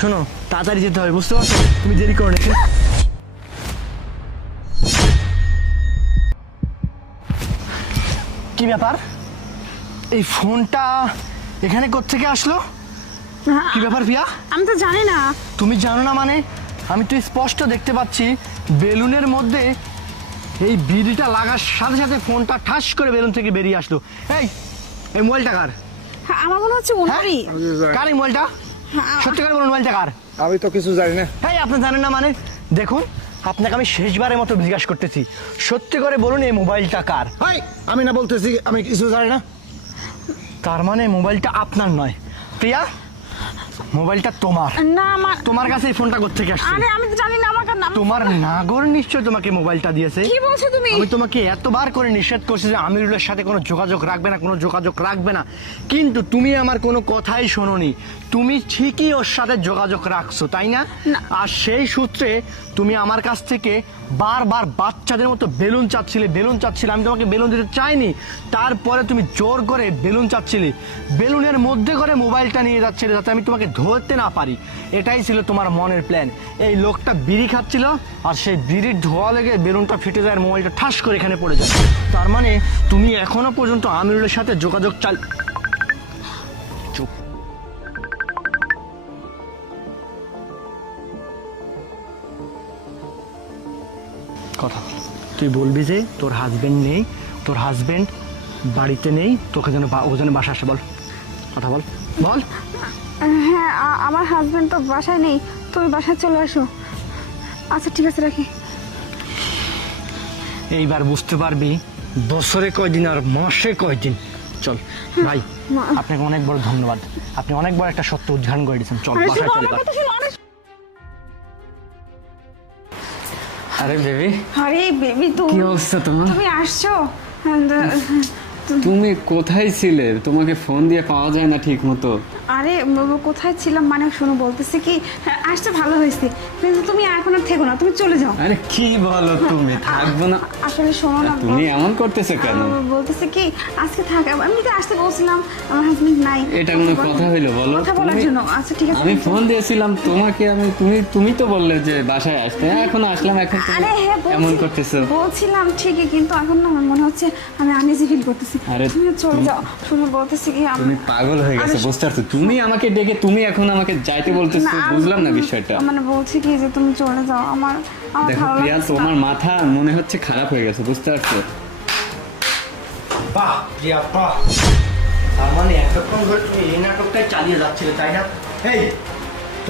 শোনো, তাড়াতাড়ি যেতে হবে, বুঝতে পারছো? তুমি দেরি করো না। কি ব্যাপার, এই ফোনটা এখানে কোত্থেকে আসলো? কি ব্যাপার প্রিয়া? আমি তো জানি না। তুমি জানো না মানে? আমি তো স্পষ্ট দেখতে পাচ্ছি বেলুনের মধ্যে এই বিড়িটা লাগার সাথে সাথে ফোনটা ঠাস করে বেলুন থেকে বেরিয়ে আসলো। এই এই মোবাইলটা কার? হ্যাঁ, আমার মনে হচ্ছে ওনারই। কার এই মোবাইলটা? সত্যি করে বলুন, মোবাইলটা কার? আমি তো কিছু জানি না। এই আপনি জানেন না মানে? দেখুন, আপনাকে আমি শেষবারের মতো জিজ্ঞাসা করতেছি, সত্যি করে বলুন এই মোবাইলটা কার? ভাই আমি না বলতেছি আমি কিছু জানি না। তার মানে মোবাইলটা আপনার নয়। প্রিয়া, মোবাইলটা তোমার। না আমার। তোমার কাছে এই ফোনটা কোত্থেকে আসছে? আরে আমি তো জানি না, আমার নাম। তোমার নাগর নিশ্চয় তোমাকে মোবাইলটা দিয়েছে। কি বলছো তুমি? আমি তোমাকে এতবার করে নিষেধ করছি যে আমিরুলের সাথে কোনো যোগাযোগ রাখবে না, কোনো যোগাযোগ রাখবে না, কিন্তু তুমি আমার কোনো কথাই শোনোনি। তুমি ঠিকই ওর সাথে যোগাযোগ রাখছো, তাই না? আর সেই সূত্রে তুমি আমার কাছ থেকে বারবার বাচ্চাদের মতো বেলুন চাচ্ছিলে। আমি তোমাকে বেলুন দিতে চাইনি, তারপরে তুমি জোর করে বেলুন চাচ্ছিলে। বেলুনের মধ্যে করে মোবাইলটা নিয়ে যাচ্ছিলে যাতে আমি তোমাকে ধরতে না পারি। এটাই ছিল তোমার মনের প্ল্যান। এই লোকটা বিড়ি খাচ্ছিল, আর সেই বিড়ির ধোয়া লেগে বেলুনটা ফেটে যায় আর মোবাইলটা ঠাস করে এখানে পড়ে যায়। তার মানে তুমি এখনো পর্যন্ত আমিরুলের সাথে যোগাযোগ চুপ। কথা তুই বলবি যে তোর হাজবেন্ড নেই, তোর হাজবেন্ড বাড়িতে নেই, তোকে যেন ও যেন বাসা আসে। বল, কথা বল, বল। হ্যাঁ, আমার হাজবেন্ড তো বাসায় নেই, তুমি বাসায় চলে আসো। আচ্ছা ঠিক আছে, রাখি। এইবার বুঝতে পারবি বছরে কয়দিন আর মাসে কয়দিন। চল ভাই, আপনাকে অনেক বড় ধন্যবাদ। আপনি অনেক বড় একটা সত্য উদ্ঘাটন করে দিয়েছেন। চল বাসায় চলে যা। আরে বেবি, আরে বেবি, কি অবস্থা তোমার? তুমি আসছো? তুমি কোথায় ছিলে? তোমাকে ফোন দিয়ে পাওয়া যায় না ঠিক মতো। আরে কোথায় ছিলাম মানে, শোনো বলতেছি কি, আসতে ভালো হয়েছে, কিন্তু তুমি এখন আর থেকো না, তুমি চলে যাও। আরে কি বলো, তুমি থাকবো না? আসলে শোনো না, তুমি এমন করতেছো কেন? বলতেছি কি আজকে থাক, আমি তো আসতে বলছিলাম, আমার হাজবেন্ড নাই। এটা কোনো কথা হইলো বলো? কথা বলার জন্য। আচ্ছা ঠিক আছে, আমি ফোন দিয়েছিলাম তোমাকে, তুমি তো বললে যে বাসায় আসতে, এখন আসলাম, এখন তুমি আরে হ্যাঁ এমন করতেছো। বলছিলাম ঠিকই, কিন্তু এখন না আমার মনে হচ্ছে আমি আনইজি ফিল করতেছি। আরে তুমি চলে যাও। শুনো বলতেছি কি তুমি পাগল হয়ে গেছো, বুঝতে পারছো? তুমি আমাকে ডেকে তুমি এখন আমাকে যাইতে বলতেছো, বুঝলাম না বিষয়টা। মানে বলছি কি যে তুমি চলে যাও, আমার দেখো ভালো প্রিয়া, লাগছে না। তোমার মাথা মনে হচ্ছে খারাপ হয়ে গেছে, বুঝতে পারছো? বাহ প্রিয়া বাহ, তার মানে এতক্ষণ ধরে তুমি এই নাটকটাই চালিয়ে যাচ্ছিলে, তাই না? এই